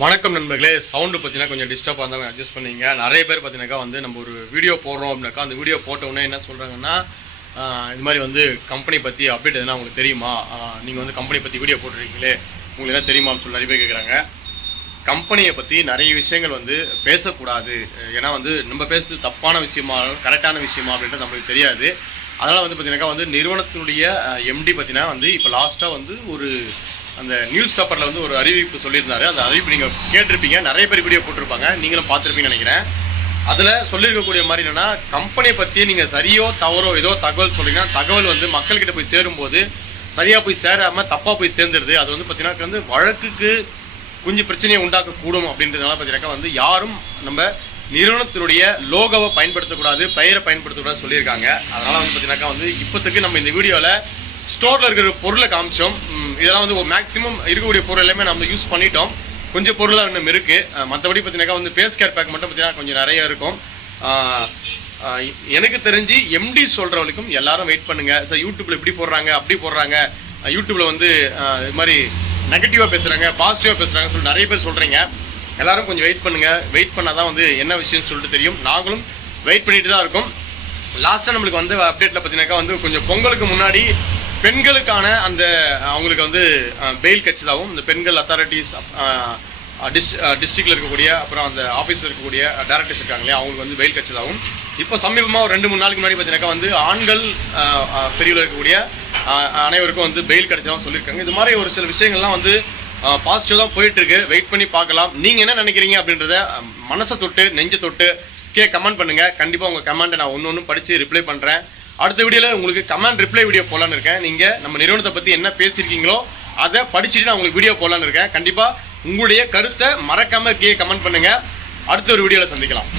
வணக்கம் நண்பர்களே. சவுண்டு பார்த்தீங்கன்னா கொஞ்சம் டிஸ்டர்ப் இருந்தாங்க அட்ஜஸ்ட் பண்ணிங்க. நிறைய பேர் பார்த்தீங்கன்னாக்கா வந்து நம்ம ஒரு வீடியோ போடுறோம் அப்படின்னாக்கா அந்த வீடியோ போட்டவுடனே என்ன சொல்கிறாங்கன்னா இது மாதிரி வந்து கம்பெனி பற்றி அப்டேட் எதுனா உங்களுக்கு தெரியுமா? நீங்கள் வந்து கம்பெனி பற்றி வீடியோ போட்டிருக்கீங்களே உங்களுக்கு என்ன தெரியுமான்னு சொல்லி நிறைய பேர் கேட்குறாங்க கம்பெனியை பற்றி நிறைய விஷயங்கள் வந்து பேசக்கூடாது. ஏன்னா வந்து நம்ம பேசுறது தப்பான விஷயமா கரெக்டான விஷயமா அப்படின்றது நம்மளுக்கு தெரியாது. அதனால் வந்து பார்த்தீங்கன்னாக்கா வந்து நிறுவனத்தினுடைய எம்டி பார்த்தீங்கன்னா வந்து இப்போ லாஸ்ட்டாக வந்து ஒரு அந்த நியூஸ் பேப்பரில் வந்து ஒரு அறிவிப்பு சொல்லியிருந்தாரு. அந்த அறிவிப்பு நீங்கள் கேட்டிருப்பீங்க. நிறைய பேர் வீடியோ போட்டிருப்பாங்க. நீங்களும் பார்த்துருப்பீங்கன்னு நினைக்கிறேன். அதில் சொல்லியிருக்கக்கூடிய மாதிரி என்னென்னா கம்பெனியை பற்றி நீங்கள் சரியோ தவறோ ஏதோ தகவல் சொல்லிங்கன்னா தகவல் வந்து மக்கள்கிட்ட போய் சேரும்போது சரியாக போய் சேராமல் தப்பாக போய் சேர்ந்துருது. அது வந்து பார்த்தீங்கன்னா வந்து வழக்குக்கு கொஞ்சம் பிரச்சனையை உண்டாக்கக்கூடும் அப்படின்றதுனால பார்த்தீங்கன்னாக்கா வந்து யாரும் நம்ம நிறுவனத்தினுடைய லோகோவை பயன்படுத்தக்கூடாது பெயரை பயன்படுத்தக்கூடாது சொல்லியிருக்காங்க. அதனால் வந்து பார்த்தீங்கன்னாக்கா வந்து இப்போத்துக்கு நம்ம இந்த வீடியோவில் ஸ்டோரில் இருக்கிற பொருளை காமிச்சோம். இதெல்லாம் வந்து மேக்ஸிமம் இருக்கக்கூடிய பொருள் எல்லாமே நம்ம யூஸ் பண்ணிட்டோம். கொஞ்சம் பொருளாக இன்னும் இருக்குது மற்றபடி பார்த்தீங்கன்னாக்கா வந்து ஃபேஸ் கேர் பேக் மட்டும் பார்த்தீங்கன்னா கொஞ்சம் நிறைய இருக்கும். எனக்கு தெரிஞ்சு எம்டி சொல்கிற வரைக்கும் எல்லாரும் வெயிட் பண்ணுங்கள் சார் யூடியூப்பில் இப்படி போடுறாங்க அப்படி போடுறாங்க. யூடியூப்பில் வந்து இது மாதிரி நெகட்டிவாக பேசுகிறாங்க பாசிட்டிவாக பேசுகிறாங்க சொல்லி நிறைய பேர் சொல்கிறீங்க எல்லாரும் கொஞ்சம் வெயிட் பண்ணுங்கள் வெயிட் பண்ணால் தான் வந்து என்ன விஷயம்னு சொல்லிட்டு தெரியும். நாங்களும் வெயிட் பண்ணிட்டு தான் இருக்கோம் லாஸ்ட்டாக நம்மளுக்கு வந்து அப்டேட்டில் பார்த்தீங்கன்னாக்கா வந்து கொஞ்சம் பொங்கலுக்கு முன்னாடி பெண்களுக்கான அந்த அவங்களுக்கு வந்து பெயில் கட்சிதாகவும் இந்த பெண்கள் அத்தாரிட்டிஸ் டிஸ் டிஸ்ட்ரிக்டில் இருக்கக்கூடிய அப்புறம் அந்த ஆஃபீஸில் இருக்கக்கூடிய டேரக்டர்ஸ் இருக்காங்க இல்லையா? அவங்களுக்கு வந்து பெயில் கட்சிதாகவும். இப்போ சமீபமாக ஒரு ரெண்டு மூணு நாளைக்கு முன்னாடி பார்த்தீங்கன்னாக்கா வந்து ஆண்கள் பிரிவில் இருக்கக்கூடிய அனைவருக்கும் வந்து பெயில் கிடைச்சதாகவும் சொல்லியிருக்காங்க. இது மாதிரி ஒரு சில விஷயங்கள்லாம் வந்து பாசிட்டிவ் தான் போயிட்டுருக்கு. வெயிட் பண்ணி பார்க்கலாம். நீங்கள் என்ன நினைக்கிறீங்க அப்படின்றத மனசை தொட்டு நெஞ்சை தொட்டு கே கமெண்ட் பண்ணுங்கள் கண்டிப்பாக உங்கள் கமெண்ட்டை நான் ஒன்று ஒன்று படித்து ரிப்ளை பண்ணுறேன் அடுத்த வீடியோவில் உங்களுக்கு கமெண்ட் ரிப்ளை வீடியோ போடலான்னு இருக்கேன். நீங்கள் நம்ம நிறுவனத்தை பற்றி என்ன பேசியிருக்கீங்களோ அதை படிச்சுட்டு நான் உங்களுக்கு வீடியோ போடலான்னு இருக்கேன். கண்டிப்பாக உங்களுடைய கருத்தை மறக்காமல் கே கமெண்ட் பண்ணுங்க. அடுத்த ஒரு வீடியோவில் சந்திக்கலாம்.